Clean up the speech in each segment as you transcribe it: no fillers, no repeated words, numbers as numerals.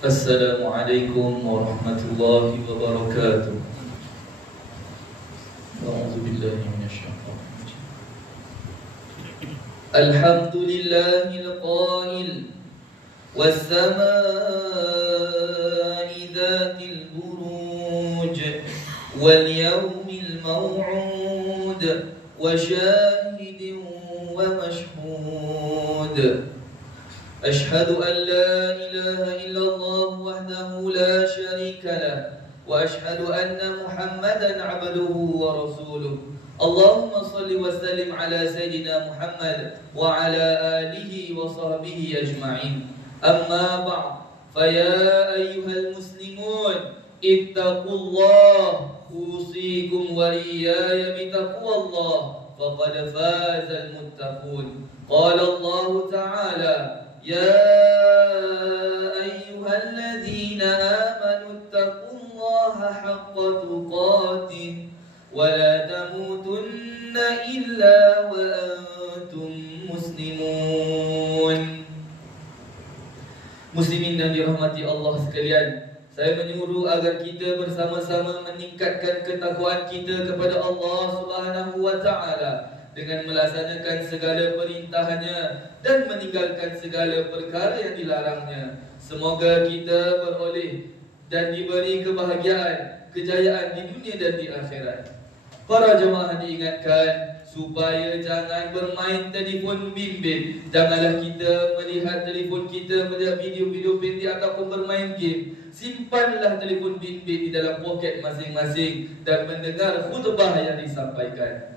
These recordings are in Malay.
Assalamualaikum warahmatullahi wabarakatuh. A'udzubillahi minasyaitonir rajim. Alhamdulillahil qail was-samaa'i dzatil buruj wal yawmil maw'ud wa syahidin wa mashhud. أشهد أن لا إله إلا الله وحده لا شريك له وأشهد أن محمدا عبده ورسوله اللهم صل وسلم على سيدنا محمد وعلى آله وصحبه أجمعين أما بعد فيا أيها المسلمون اتقوا الله أوصيكم وإياي بتقوى الله فقد فاز المتقون قال الله تعالى يا أيها الذين آمنوا اتقوا الله حق تقاته ولا تموتن إلا وأنتم مسلمون. Muslimin dan dirahmati Allah sekalian, saya menyuruh agar kita bersama-sama meningkatkan ketakwaan kita kepada Allah Subhanahu wa Ta'ala dengan melaksanakan segala perintahnya dan meninggalkan segala perkara yang dilarangnya. Semoga kita beroleh dan diberi kebahagiaan, kejayaan di dunia dan di akhirat. Para jemaah diingatkan supaya jangan bermain telefon bimbit. Janganlah kita melihat telefon kita, melihat video-video pendek ataupun bermain game. Simpanlah telefon bimbit di dalam poket masing-masing dan mendengar khutbah yang disampaikan.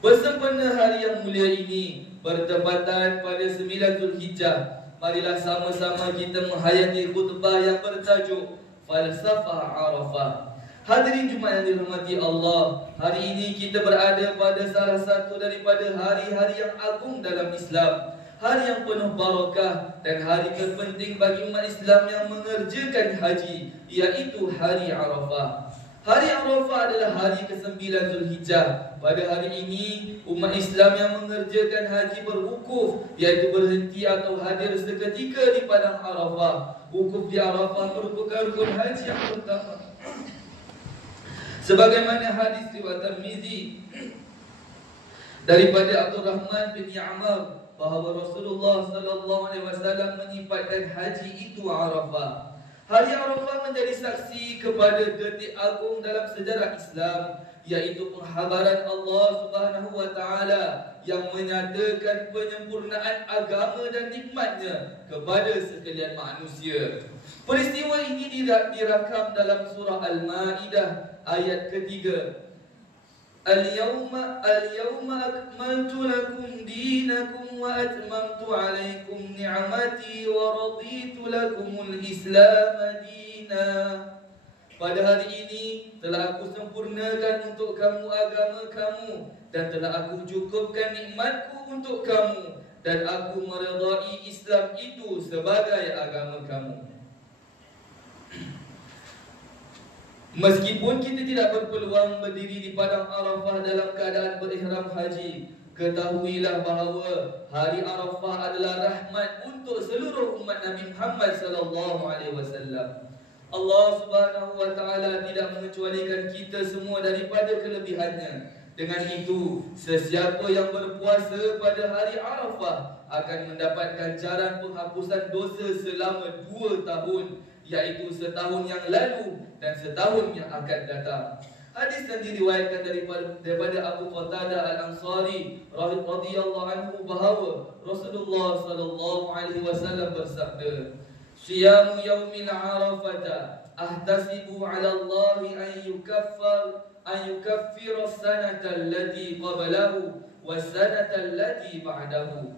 Bersempena hari yang mulia ini bertepatan pada 9 Zulhijjah, marilah sama-sama kita menghayati khutbah yang bertajuk Falsafah Arafah. Hadirin Jumaat yang dirahmati Allah, hari ini kita berada pada salah satu daripada hari-hari yang agung dalam Islam, hari yang penuh barakah dan hari terpenting bagi umat Islam yang mengerjakan haji, iaitu hari Arafah. Hari Arafah adalah hari ke-9 Zulhijjah. Pada hari ini, umat Islam yang mengerjakan haji berwukuf, iaitu berhenti atau hadir seketika di padang Arafah. Wukuf di Arafah merupakan rukun haji yang pertama. Sebagaimana hadis riwayat Tirmizi daripada Abdurrahman bin Ya'mar bahawa Rasulullah sallallahu alaihi wasallam menyifatkan haji itu Arafah. Hari Arafah menjadi saksi kepada detik agung dalam sejarah Islam, iaitu penghabaran Allah Subhanahu wa Ta'ala yang menyatakan penyempurnaan agama dan nikmatnya kepada sekalian manusia. Peristiwa ini dirakam dalam surah Al-Ma'idah ayat ketiga. Al-yawma akmaltu lakum dinakum wa atmamtu alaikum ni'mati wa raditu lakumul Islam dina. Pada hari ini telah aku sempurnakan untuk kamu agama kamu dan telah aku cukupkan nikmatku untuk kamu dan aku meredai Islam itu sebagai agama kamu. Meskipun kita tidak berpeluang berdiri di padang Arafah dalam keadaan berihram haji, ketahuilah bahawa hari Arafah adalah rahmat untuk seluruh umat Nabi Muhammad sallallahu alaihi wasallam. Allah Subhanahu wa Ta'ala tidak mengecualikan kita semua daripada kelebihannya. Dengan itu, sesiapa yang berpuasa pada hari Arafah akan mendapat ganjaran penghapusan dosa selama 2 tahun, iaitu setahun yang lalu dan setahun yang akan datang. Hadis yang diriwayatkan daripada Abu Qatadah Al-Ansari radhiyallahu anhu bahawa Rasulullah sallallahu alaihi wasallam bersabda, "Siyamu yaumil Arafah ahtasibu 'ala Allah an yukaffira as-sanata allati qablahu was-sanata allati ba'dahu."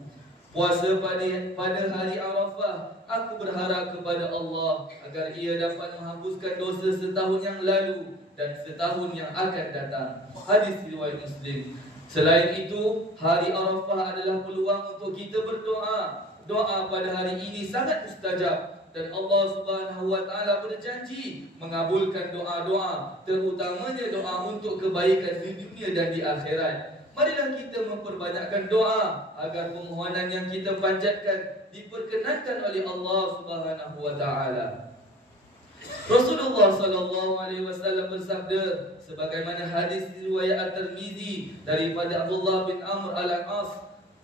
Puasa pada hari Arafah, aku berharap kepada Allah agar ia dapat menghapuskan dosa setahun yang lalu dan setahun yang akan datang. Hadis riwayat Muslim. Selain itu, hari Arafah adalah peluang untuk kita berdoa. Doa pada hari ini sangat mustajab dan Allah Subhanahu wa Ta'ala berjanji mengabulkan doa-doa, terutamanya doa untuk kebaikan di dunia dan di akhirat. Marilah kita memperbanyakkan doa agar permohonan yang kita panjatkan diperkenankan oleh Allah Subhanahu wa Ta'ala. Rasulullah sallallahu alaihi wasallam bersabda sebagaimana hadis riwayat At-Tirmizi daripada Abdullah bin Amr al-As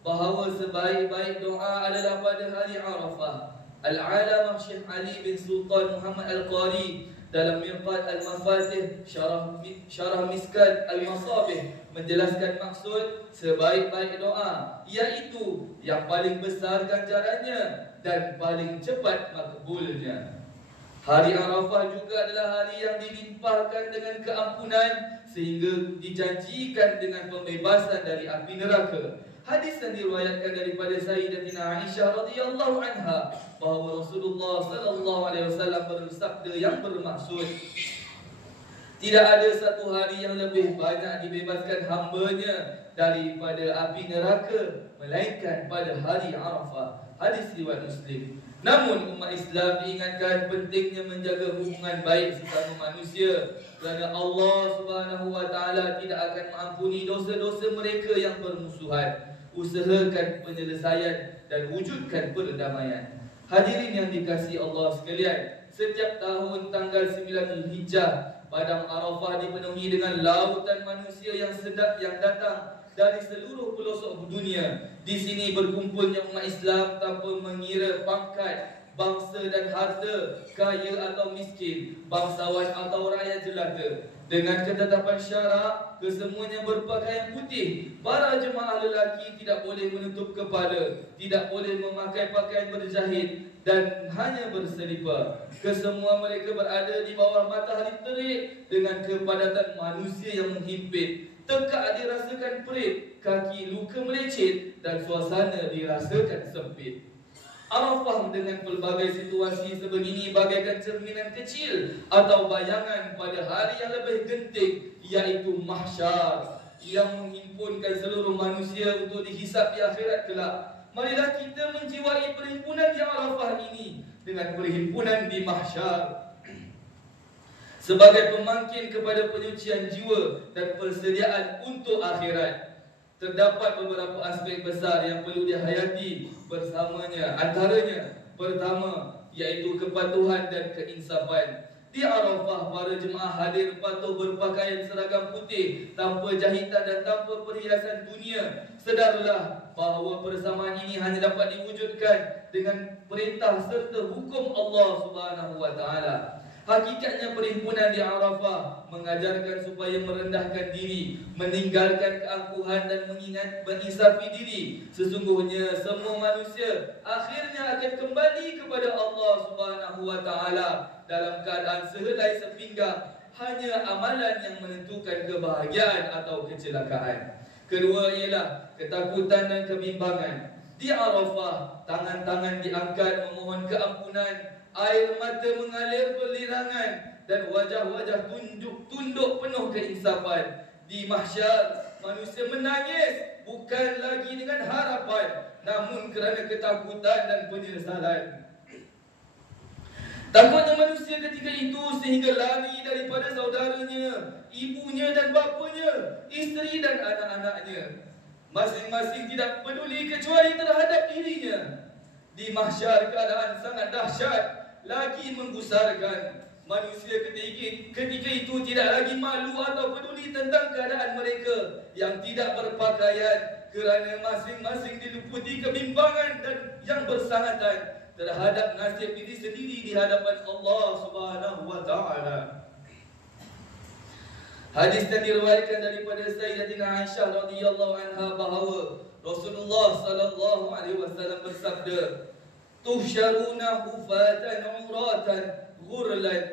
bahawa sebaik-baik doa adalah pada hari Arafah. Al-Alamah Syekh Ali bin Sultan Muhammad Al-Qari dalam Mirqat Al-Mafatih Syarah Miskat Al-Masabih menjelaskan maksud sebaik-baik doa, iaitu yang paling besar ganjarannya dan paling cepat makbulnya. Hari Arafah juga adalah hari yang dilimpahkan dengan keampunan sehingga dijanjikan dengan pembebasan dari api neraka. Hadis yang diriwayatkan daripada Sayyidatina Aisyah radhiyallahu anha bahawa Rasulullah sallallahu alaihi wasallam bersabda yang bermaksud, tidak ada satu hari yang lebih banyak dibebaskan hamba-Nya daripada api neraka melainkan pada hari Arafah. Hadis riwayat Muslim. Namun umat Islam diingatkan pentingnya menjaga hubungan baik sesama manusia kerana Allah Subhanahu wa taala tidak akan mengampuni dosa-dosa mereka yang bermusuhan. Usahakan penyelesaian dan wujudkan perdamaian. Hadirin yang dikasihi Allah sekalian, setiap tahun tanggal 9 Zulhijjah, padang Arafah dipenuhi dengan lautan manusia yang sedap yang datang dari seluruh pelosok dunia. Di sini berkumpulnya umat Islam tanpa mengira pangkat, bangsa dan harta, kaya atau miskin, bangsawan atau rakyat jelata. Dengan ketetapan syarak, kesemuanya berpakaian putih. Para jemaah lelaki tidak boleh menutup kepala, tidak boleh memakai pakaian berjahit dan hanya berselipar. Kesemua mereka berada di bawah matahari terik dengan kepadatan manusia yang menghimpit. Tekak dirasakan perit, kaki luka melecet dan suasana dirasakan sempit. Arafah dengan pelbagai situasi sebegini bagaikan cerminan kecil atau bayangan pada hari yang lebih genting, iaitu mahsyar yang menghimpunkan seluruh manusia untuk dihisap di akhirat kelak. Marilah kita menjiwai perhimpunan di Arafah ini dengan perhimpunan di mahsyar sebagai pemangkin kepada penyucian jiwa dan persediaan untuk akhirat. Terdapat beberapa aspek besar yang perlu dihayati bersamanya. Antaranya, pertama, iaitu kepatuhan dan keinsafan. Di Arafah, para jemaah hadir patuh berpakaian seragam putih, tanpa jahitan dan tanpa perhiasan dunia. Sedarlah bahawa persamaan ini hanya dapat diwujudkan dengan perintah serta hukum Allah Subhanahu wa taala. Hakikatnya perhimpunan di Arafah mengajarkan supaya merendahkan diri, meninggalkan keangkuhan dan menginsafi diri. Sesungguhnya semua manusia akhirnya akan kembali kepada Allah Subhanahu wa taala dalam keadaan sehelai sepinggang. Hanya amalan yang menentukan kebahagiaan atau kecelakaan. Kedua ialah ketakutan dan kebimbangan. Di Arafah, tangan-tangan diangkat memohon keampunan, air mata mengalir berlirangan dan wajah-wajah tunduk penuh keinsafan. Di mahsyar, manusia menangis bukan lagi dengan harapan, namun kerana ketakutan dan penyesalan. Takutnya manusia ketika itu sehingga lari daripada saudaranya, ibunya dan bapanya, isteri dan anak-anaknya. Masing-masing tidak peduli kecuali terhadap dirinya. Di mahsyar keadaan sangat dahsyat lagi menggusarkan. Manusia ketika itu tidak lagi malu atau peduli tentang keadaan mereka yang tidak berpakaian, kerana masing-masing diliputi kebimbangan dan yang bersangatan terhadap nasib diri sendiri di hadapan Allah Subhanahu wa taala. Hadis yang diriwayatkan daripada Sayyidatina Aisyah radhiyallahu anha bahawa Rasulullah sallallahu alaihi wasallam bersabda, "Tuhsyaruna hufatan uratan ghurlan."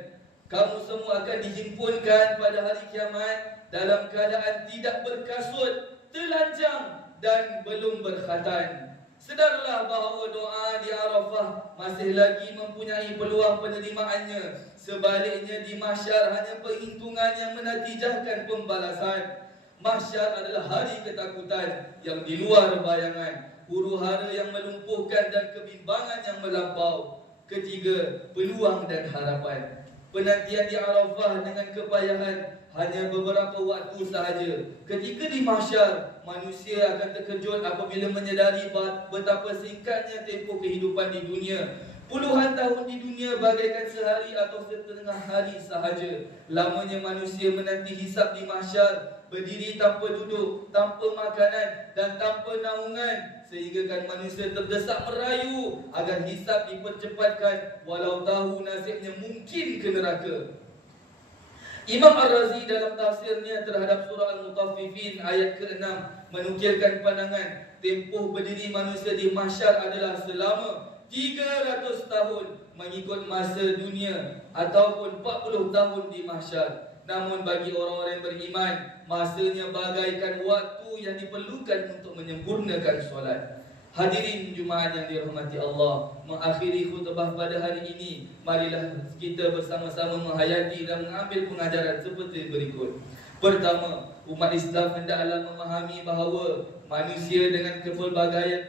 Kamu semua akan dihimpunkan pada hari kiamat dalam keadaan tidak berkasut, telanjang dan belum berkhatan. Sedarlah bahawa doa di Arafah masih lagi mempunyai peluang penerimaannya. Sebaliknya di mahsyar hanya perhitungan yang menatijahkan pembalasan. Mahsyar adalah hari ketakutan yang di luar bayangan, huru-hara yang melumpuhkan dan kebimbangan yang melampau. Ketiga, peluang dan harapan. Penantian di Arafah dengan kepayahan hanya beberapa waktu sahaja. Ketika di mahsyar, manusia akan terkejut apabila menyedari betapa singkatnya tempoh kehidupan di dunia. Puluhan tahun di dunia bagaikan sehari atau setengah hari sahaja. Lamanya manusia menanti hisab di mahsyar, berdiri tanpa duduk, tanpa makanan dan tanpa naungan, sehingga kan manusia terdesak merayu agar hisab dipercepatkan, walau tahu nasibnya mungkin ke neraka. Imam Ar-Razi dalam tafsirnya terhadap surah Al-Mutaffifin ayat ke-6 menukilkan pandangan tempoh berdiri manusia di mahsyar adalah selama 300 tahun mengikut masa dunia ataupun 40 tahun di mahsyar. Namun bagi orang-orang yang beriman, masanya bagaikan waktu yang diperlukan untuk menyempurnakan solat. Hadirin Jumaat yang dirahmati Allah, mengakhiri khutbah pada hari ini, marilah kita bersama-sama menghayati dan mengambil pengajaran seperti berikut. Pertama, umat Islam hendaklah memahami bahawa manusia dengan pelbagai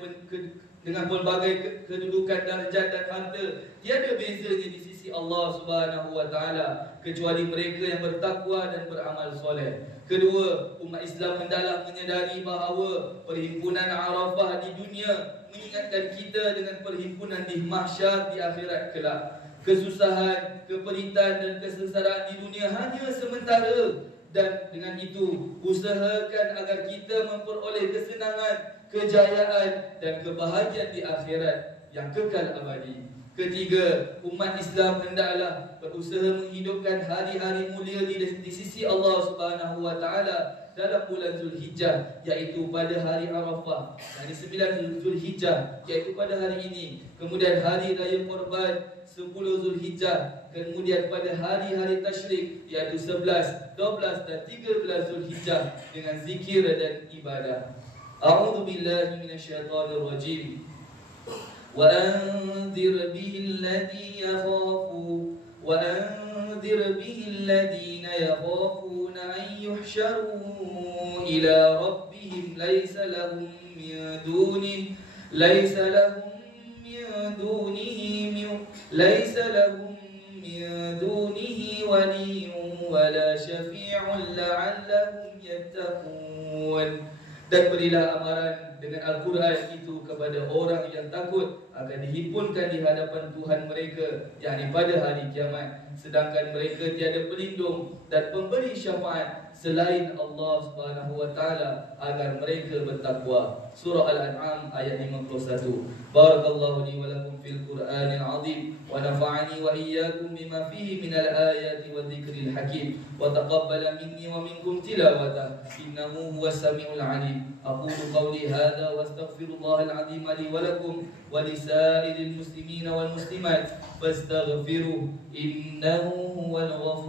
kedudukan darjat dan harta tiada bezanya di sisi Allah Subhanahu wa taala kecuali mereka yang bertakwa dan beramal soleh. Kedua, umat Islam hendaklah menyedari bahawa perhimpunan Arafah di dunia mengingatkan kita dengan perhimpunan di mahsyar di akhirat kelak. Kesusahan, keperitan dan kesengsaraan di dunia hanya sementara, dan dengan itu usahakan agar kita memperoleh kesenangan, kejayaan dan kebahagiaan di akhirat yang kekal abadi. Ketiga, umat Islam hendaklah berusaha menghidupkan hari-hari mulia di sisi Allah Subhanahu wa taala dalam bulan Zulhijjah, iaitu pada hari Arafah, hari 9 Zulhijjah iaitu pada hari ini, kemudian hari raya Korban 10 Zulhijjah, kemudian pada hari-hari tasyrik iaitu 11, 12 dan 13 Zulhijjah dengan zikir dan ibadah. A'udzu billahi minasyaitonir rajim. وأنذر به الذين يخافون أن يحشروا إلى ربهم ليس لهم من دونه ولي ولا شفيع لعلهم يتقون. Dan berilah amaran dengan Al-Quran itu kepada orang yang takut akan dihimpunkan di hadapan Tuhan mereka, yakni pada hari kiamat, sedangkan mereka tiada pelindung dan pemberi syafaat selain Allah Subhanahu wa taala agar mereka bertakwa. Surah Al-An'am ayat 51. Barakallahu li wa lakum fil Qur'anil 'azim wa nafa'ani wa iyyakum bima fihi minal ayati wa dzikril hakim wa taqabbala minni wa minkum tilawata innahu huwas samiul 'alim. Aqulu qawli hadza wa astaghfirullahal 'azim li wa lakum wa lisairil muslimina wal muslimat fastaghfiruhu innahu huwal ghafurur